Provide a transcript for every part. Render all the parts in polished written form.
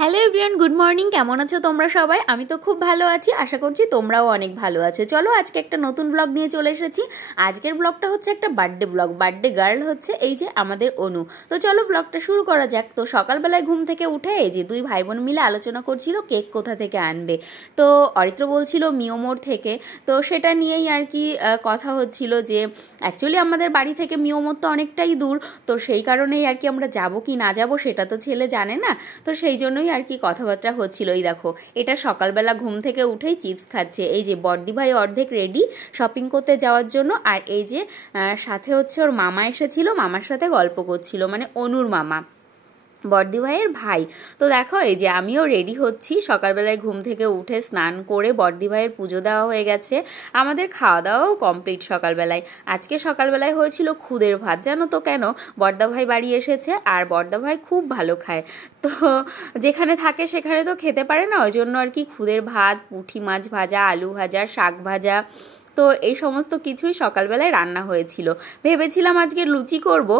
Hello everyone, good morning. কেমন আছো তোমরা সবাই? আমি তো খুব ভালো আছি, আশা করছি তোমরাও অনেক ভালো আছো। চলো আজকে একটা নতুন ব্লগ নিয়ে চলে এসেছি। আজকের ব্লগটা হচ্ছে একটা বার্থডে ব্লগ। বার্থডে গার্ল হচ্ছে এই যে আমাদের অনু। তো চলো ব্লগটা শুরু করা যাক। তো সকালবেলায় ঘুম থেকে উঠে এই যে দুই ভাই বোন মিলে আলোচনা করছিল কেক কোথা থেকে আনবে। তো অরিত্র বলছিল মিওমোড় থেকে। তো সেটা নিয়েই আর কি কথা হচ্ছিল যে অ্যাকচুয়ালি আমাদের বাড়ি থেকে মিওমোড় তো অনেকটাই দূর। তো সেই কারণেই আর কি আমরা যাবো কি না যাবো সেটা তো ছেলে জানে না। তো সেই জন্যই আর কি কথাবার্তা হচ্ছিল। এই দেখো, এটা সকালবেলা ঘুম থেকে উঠেই চিপস খাচ্ছে। এই যে বড়দি ভাই অর্ধেক রেডি শপিং করতে যাওয়ার জন্য। আর এই যে সাথে হচ্ছে ওর মামা এসেছিল, মামার সাথে গল্প করছিল, মানে অনুর মামা, বড়দি ভাইয়ের ভাই। তো দেখো এই যে আমিও রেডি হচ্ছি। সকালবেলায় ঘুম থেকে উঠে স্নান করে বড়দি ভাইয়ের পুজো দেওয়া হয়ে গেছে। আমাদের খাওয়া দাওয়াও কমপ্লিট সকালবেলায়। আজকে সকালবেলায় হয়েছিল খুদের ভাত। জানো তো কেন? বড়দা ভাই বাড়ি এসেছে আর বড়দা ভাই খুব ভালো খায়। তো যেখানে থাকে সেখানে তো খেতে পারে না, ওই জন্য আর কি খুদের ভাত, পুঁটি মাছ ভাজা, আলু ভাজা, শাক ভাজা, তো এই সমস্ত কিছুই সকালবেলায় রান্না হয়েছিল। ভেবেছিলাম আজকে লুচি করব,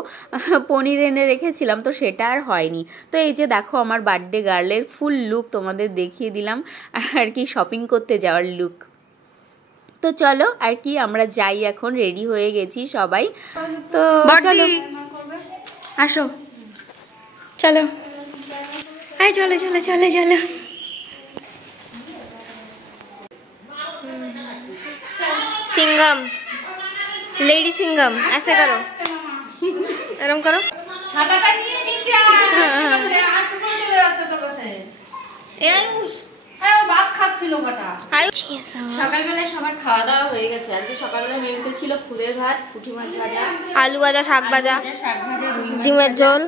পনির এনে রেখেছিলাম, তো সেটা আর হয়নি। তো এই যে দেখো আমার বার্থডে গার্লের ফুল লুক তোমাদের দেখিয়ে দিলাম, আর কি শপিং করতে যাওয়ার লুক। তো চলো আর কি আমরা যাই, এখন রেডি হয়ে গেছি সবাই। তো চলো আসো, চলো আয়, চলো চলো চলো চলো। सिंगम, लेडी सिंगम, ऐसे करो, एरम करो। সকালবেলায় সবার খাওয়া দাওয়া হয়ে গেছে। আজকে সকালবেলা মেনুতে ছিল খুদের ভাত, পুঁটি মাছ ভাজা, আলু ভাজা, শাক ভাজা, শাক ভাজা, ডিমের ঝোল,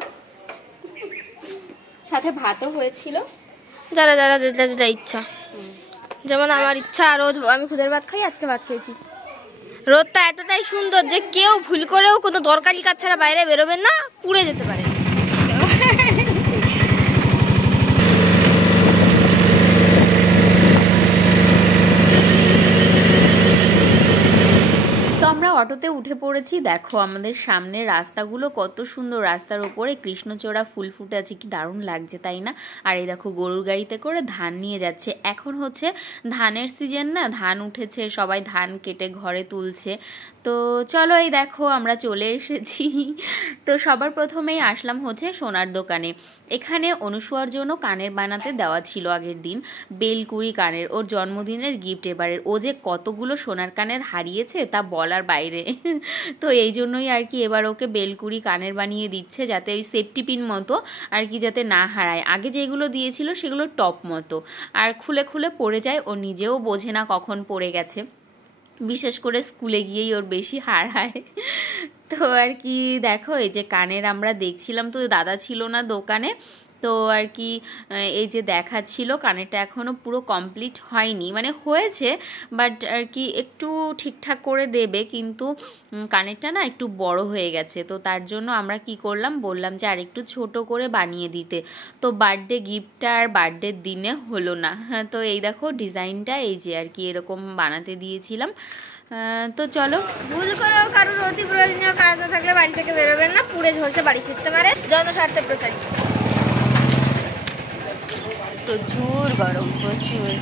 সাথে ভাতও হয়েছিল। যারা যারা যেটা যেটা ইচ্ছা, যেমন আমার ইচ্ছা রোজ আমি খুদের ভাত খাই, আজকে ভাত খেয়েছি। রোদটা এতটাই সুন্দর যে কেউ ভুল করেও কোনো দরকারি কাজ ছাড়া বাইরে বেরোবেন না, পুড়ে যেতে পারে। তো আমরা অটোতে উঠে পড়েছি। দেখো আমাদের সামনের রাস্তাগুলো কত সুন্দর, রাস্তার ওপরে কৃষ্ণচূড়া ফুল ফুটে আছে, কি দারুণ লাগছে তাই না? আর এই দেখো গরুর গাড়িতে করে ধান নিয়ে যাচ্ছে। এখন হচ্ছে ধানের সিজন না, ধান উঠেছে, সবাই ধান কেটে ঘরে তুলছে। তো চলো এই দেখো আমরা চলে এসেছি। তো সবার প্রথমেই আসলাম হচ্ছে সোনার দোকানে। এখানে অনুসুয়ার জন্য কানের বানাতে দেওয়া ছিল আগের দিন, বেলকুড়ি কানের, ওর জন্মদিনের গিফট এবারের। ও যে কতগুলো সোনার কানের হারিয়েছে তা বলার বাইরে। তো এই জন্যই আর কি এবার ওকে বেলকুড়ি কানের বানিয়ে দিচ্ছে, যাতে ওই সেফটি পিন মতো আর কি যাতে না হারায়। আগে যেগুলো দিয়েছিল সেগুলো টপ মতো, আর খুলে খুলে পড়ে যায়, ও নিজেও বোঝে না কখন পড়ে গেছে। বিশেষ করে স্কুলে গিয়েই ওর বেশি হারায়। তো আর কি দেখো এই যে কানের আমরা দেখছিলাম, তো দাদা ছিল না দোকানে, তো আর কি এই যে দেখাচ্ছিল কানেরটা এখনও পুরো কমপ্লিট হয়নি, মানে হয়েছে বাট আর কি একটু ঠিকঠাক করে দেবে, কিন্তু কানেরটা না একটু বড় হয়ে গেছে। তো তার জন্য আমরা কি করলাম, বললাম যে আর একটু ছোট করে বানিয়ে দিতে। তো বার্থডে গিফটটা আর বার্থডের দিনে হলো না। হ্যাঁ, তো এই দেখো ডিজাইনটা এই যে আর কি এরকম বানাতে দিয়েছিলাম। তো চলো, ভুল করেও কারোর অতি প্রয়োজনীয় কাজ না থাকলে বাড়ি থেকে বেরোবেন না, পুড়ে ঝলসে বাড়ি ফিরতে পারে। জনস্বার্থে প্রচার। প্রচুর গরম, প্রচুর।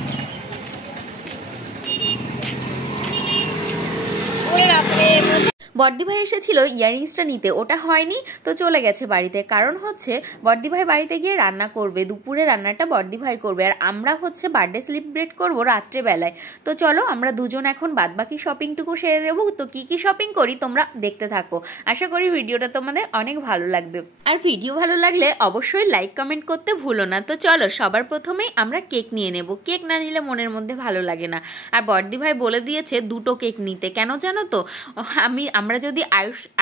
বড়দি ভাই এসেছিল ইয়াররিংসটা নিতে, ওটা হয়নি, তো চলে গেছে বাড়িতে। কারণ হচ্ছে বড়দি ভাই বাড়িতে গিয়ে রান্না করবে, দুপুরে রান্নাটা বড়দি ভাই করবে, আর আমরা হচ্ছে বার্থডে সেলিব্রেট করবো রাত্রেবেলায়। তো চলো আমরা দুজন এখন বাদবাকি শপিংটুকু সেরে নেবো। তো কি কি শপিং করি তোমরা দেখতে থাকো, আশা করি ভিডিওটা তোমাদের অনেক ভালো লাগবে। আর ভিডিও ভালো লাগলে অবশ্যই লাইক কমেন্ট করতে ভুলো না। তো চলো সবার প্রথমেই আমরা কেক নিয়ে নেব। কেক না নিলে মনের মধ্যে ভালো লাগে না। আর বড়দি ভাই বলে দিয়েছে দুটো কেক নিতে, কেন জানো তো? আমরা যদি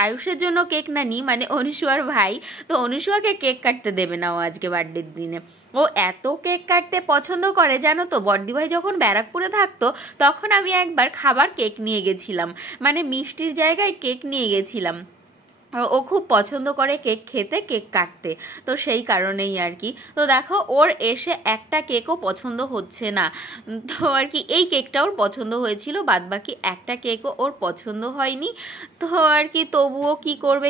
আয়ুষের জন্য কেক না নিই, মানে অনুসুয়ার ভাই, তো অনুসুয়াকে কেক কাটতে দেবে না ও আজকে বার্থডের দিনে। ও এত কেক কাটতে পছন্দ করে জানো তো। বড়দি ভাই যখন ব্যারাকপুরে থাকতো তখন আমি একবার খাবার কেক নিয়ে গেছিলাম, মানে মিষ্টির জায়গায় কেক নিয়ে গেছিলাম। ও ও খুব পছন্দ করে কেক খেতে, কেক কাটতে, তো সেই কারণেই আর কি। তো দেখো ওর এসে একটা কেকও পছন্দ হচ্ছে না, তো আর কি এই কেকটা ওর পছন্দ হয়েছিল, বাদবাকি একটা কেকও ওর পছন্দ হয়নি। তো আর কি তবুও কি করবে।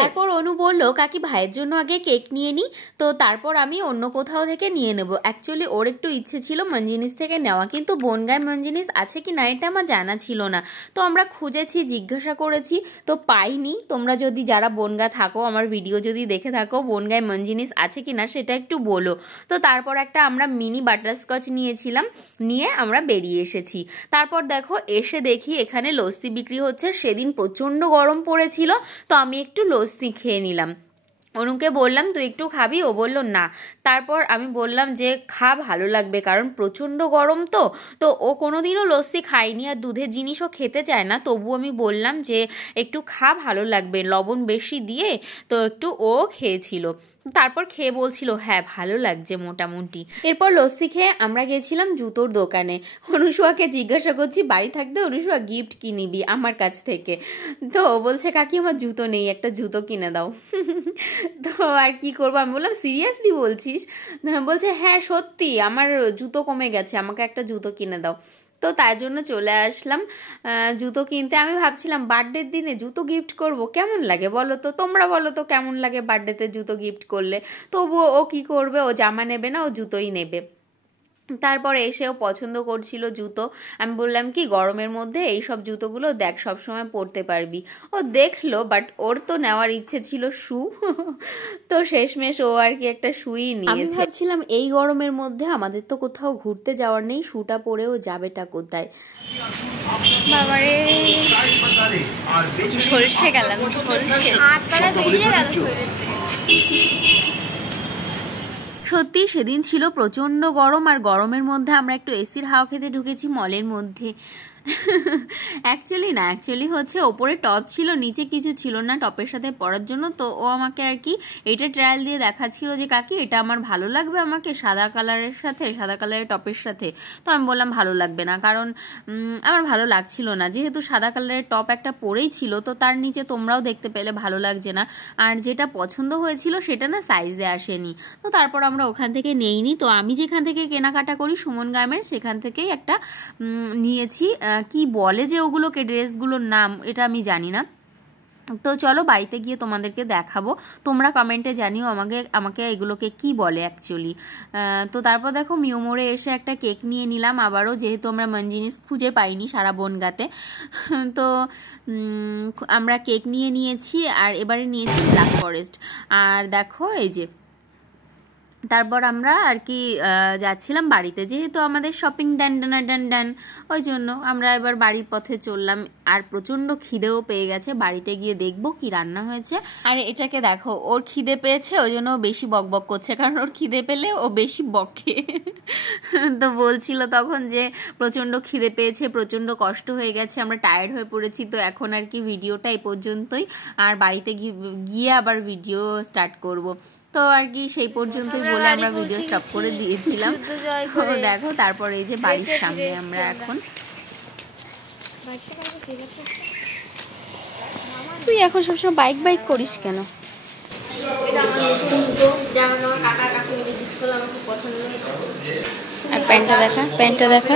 তারপর অনু বললো কাকি ভাইয়ের জন্য আগে কেক নিয়ে নিই, তো তারপর আমি অন্য কোথাও থেকে নিয়ে নেব। অ্যাকচুয়ালি ওর একটু ইচ্ছে ছিল মঞ্জিনিস থেকে নেওয়া, কিন্তু বনগাঁয় মঞ্জিনিস আছে কি না এটা আমার জানা ছিল না। তো আমরা খুঁজেছি, জিজ্ঞাসা করেছি, তো পাইনি। তোমরা যদি যারা বনগাঁ থাকো, আমার ভিডিও যদি দেখে থাকো, বনগাঁয় মঞ্জিনিস আছে কি না সেটা একটু বলো। তো তারপর একটা আমরা মিনি বাটারস্কচ নিয়েছিলাম, নিয়ে আমরা বেরিয়ে এসেছি। তারপর দেখো এসে দেখি এখানে লস্যি বিক্রি হচ্ছে। সেদিন প্রচণ্ড গরম পড়েছিল, তো আমি একটু লস্যি খেয়ে নিলাম। অনুকে বললাম তুই একটু খাবি, ও বলল না। তারপর আমি বললাম যে খা, ভালো লাগবে, কারণ প্রচণ্ড গরম। তো ও কোনোদিনও লস্যি খায়নি আর দুধের জিনিসও খেতে চায় না, তবু আমি বললাম যে একটু খা, ভালো লাগবে, লবণ বেশি দিয়ে। তো একটু ও খেয়েছিল, তারপর খেয়ে বলছিল হ্যাঁ ভালো লাগছে মোটামুটি। এরপর লস্যি খেয়ে আমরা গেছিলাম জুতোর দোকানে। অনুসুয়াকে জিজ্ঞাসা করছি বাড়ি থাকতে অনুসুয়া গিফট কি নিবি আমার কাছ থেকে, তো ও বলছে কাকি আমার জুতো নেই, একটা জুতো কিনে দাও। তো আর কি করবো, আমি বললাম সিরিয়াসলি বলছিস? বলছে হ্যাঁ সত্যি, আমার জুতো কমে গেছে, আমাকে একটা জুতো কিনে দাও। তো তার জন্য চলে আসলাম জুতো কিনতে। আমি ভাবছিলাম বার্থডের দিনে জুতো গিফট করব, কেমন লাগে বলো তো, তোমরা বলো তো কেমন লাগে বার্থডেতে জুতো গিফট করলে। তবুও ও কি করবে, ও জামা নেবে না, ও জুতোই নেবে। তারপর এসেও পছন্দ করছিল জুতো। আমি বললাম কি গরমের মধ্যে এইসব জুতোগুলো দেখ সবসময় পরতে পারবি। ও দেখলো, বাট ওর তো নেওয়ার ইচ্ছে ছিল শু। তো শেষমেশ ও আর কি একটা শুই নিয়েছে। আমি ভাবছিলাম এই গরমের মধ্যে আমাদের তো কোথাও ঘুরতে যাওয়ার নেই, শুটা পরেও যাবেটা কোথায়। বাবারে ঝলসে গেলাম, সত্যি সেদিন ছিল প্রচণ্ড গরম, আর গরমের মধ্যে আমরা একটু এসির হাওয়া খেতে ঢুকেছি মলের মধ্যে। অ্যাকচুয়ালি হচ্ছে ওপরে টপ ছিল, নিচে কিছু ছিল না টপের সাথে পরার জন্য। তো ও আমাকে আর কি এটা ট্রায়াল দিয়ে দেখাচ্ছিল যে কাকি এটা আমার ভালো লাগবে আমাকে সাদা কালারের সাথে, সাদা কালারের টপের সাথে। তো আমি বললাম ভালো লাগবে না, কারণ আমার ভালো লাগছিল না, যেহেতু সাদা কালারের টপ একটা পরেই ছিল, তো তার নিচে তোমরাও দেখতে পেলে ভালো লাগছে না। আর যেটা পছন্দ হয়েছিল সেটা না সাইজে আসেনি। তো তারপর আমরা ওখান থেকে নেইনি। তো আমি যেখান থেকে কেনাকাটা করি সুমন গার্মেন্টস, সেখান থেকেই একটা নিয়েছি। কি বলে যে ওগুলোকে, ড্রেসগুলোর নাম এটা আমি জানি না। তো চলো বাড়িতে গিয়ে তোমাদেরকে দেখাবো, তোমরা কমেন্টে জানিও আমাকে এগুলোকে কি বলে অ্যাকচুয়ালি। তো তারপর দেখো মিউমোড়ে এসে একটা কেক নিয়ে নিলাম আবারও, যেহেতু আমরা মঞ্জিনিস খুঁজে পাইনি সারা বনগাঁতে। তো আমরা কেক নিয়েছি, আর এবারে নিয়েছি ব্ল্যাক ফরেস্ট। আর দেখো এই যে তারপর আমরা আর কি যাচ্ছিলাম বাড়িতে, যেহেতু আমাদের শপিং ডান, ওই জন্য আমরা এবার বাড়ির পথে চললাম। আর প্রচণ্ড খিদেও পেয়ে গেছে, বাড়িতে গিয়ে দেখবো কি রান্না হয়েছে। আর এটাকে দেখো, ওর খিদে পেয়েছে ওই জন্য ও বেশি বকবক করছে, কারণ ওর খিদে পেলে ও বেশি বকে। তো বলছিল তখন যে প্রচণ্ড খিদে পেয়েছে, প্রচণ্ড কষ্ট হয়ে গেছে, আমরা টায়ার্ড হয়ে পড়েছি। তো এখন আর কি ভিডিওটা এই পর্যন্তই, আর বাড়িতে গিয়ে আবার ভিডিও স্টার্ট করব। তো আর কি সেই পর্যন্তই বলে আমরা ভিডিও স্টপ করে দিয়েছিলাম। দেখো তারপর এই যে বাড়ির সামনে আমরা এখন। তুই এখন সবসময় বাইক করিস কেন? আর প্যান্টটা দেখা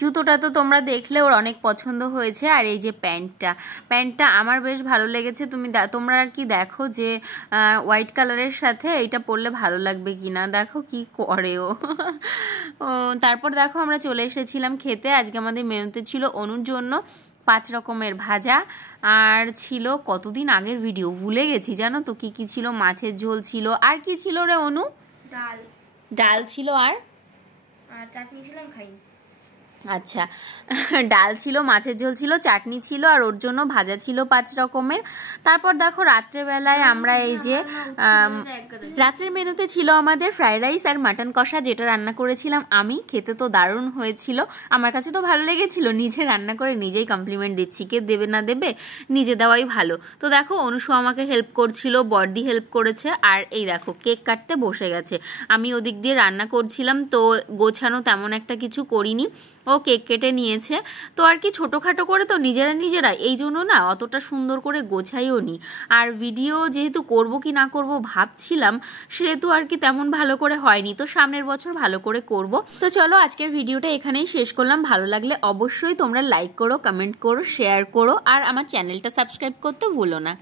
জুতোটা তো তোমরা দেখলে ওর অনেক পছন্দ হয়েছে। আর এই যে প্যান্টটা আমার বেশ ভালো লেগেছে। তোমরা আর কি দেখো যে হোয়াইট কালারের সাথে এইটা পরলে ভালো লাগবে কিনা, দেখো কি করে ও। তারপর দেখো আমরা চলে এসেছিলাম খেতে। আজকে আমাদের মেনুতে ছিল অনুর জন্য 5 রকমের ভাজা, আর ছিল কতদিন আগের ভিডিও ভুলে গেছি জানো তো কি ছিল। মাছের ঝোল ছিল, আর কি ছিল রে অনু? ডাল ছিল, আর চাটনি ছিলাম খাইনি। আচ্ছা, ডাল ছিল, মাছের ঝোল ছিল, চাটনি ছিল, আর ওর জন্য ভাজা ছিল 5 রকমের। তারপর দেখো রাত্রেবেলায় আমরা এই যে রাত্রের মেনুতে ছিল আমাদের ফ্রাইড রাইস আর মাটন কষা, যেটা রান্না করেছিলাম আমি। খেতে তো দারুণ হয়েছিল, আমার কাছে তো ভালো লেগেছিল। নিজে রান্না করে নিজেই কমপ্লিমেন্ট দিচ্ছি, কে দেবে না দেবে, নিজে দেওয়াই ভালো। তো দেখো অনুষু আমাকে হেল্প করছিল, বডি হেল্প করেছে, আর এই দেখো কেক কাটতে বসে গেছে। আমি ওদিক দিয়ে রান্না করছিলাম, তো গোছানো তেমন একটা কিছু করিনি, ও কেক কেটে নিয়েছে। তো আর কি ছোটোখাটো করে তো নিজেরা এই জন্য না অতটা সুন্দর করে গোছাইও নি। আর ভিডিও যেহেতু করব কি না করব ভাবছিলাম, সেহেতু আর কি তেমন ভালো করে হয়নি। তো সামনের বছর ভালো করে করব। তো চলো আজকের ভিডিওটা এখানেই শেষ করলাম। ভালো লাগলে অবশ্যই তোমরা লাইক করো, কমেন্ট করো, শেয়ার করো, আর আমার চ্যানেলটা সাবস্ক্রাইব করতে ভুলো না।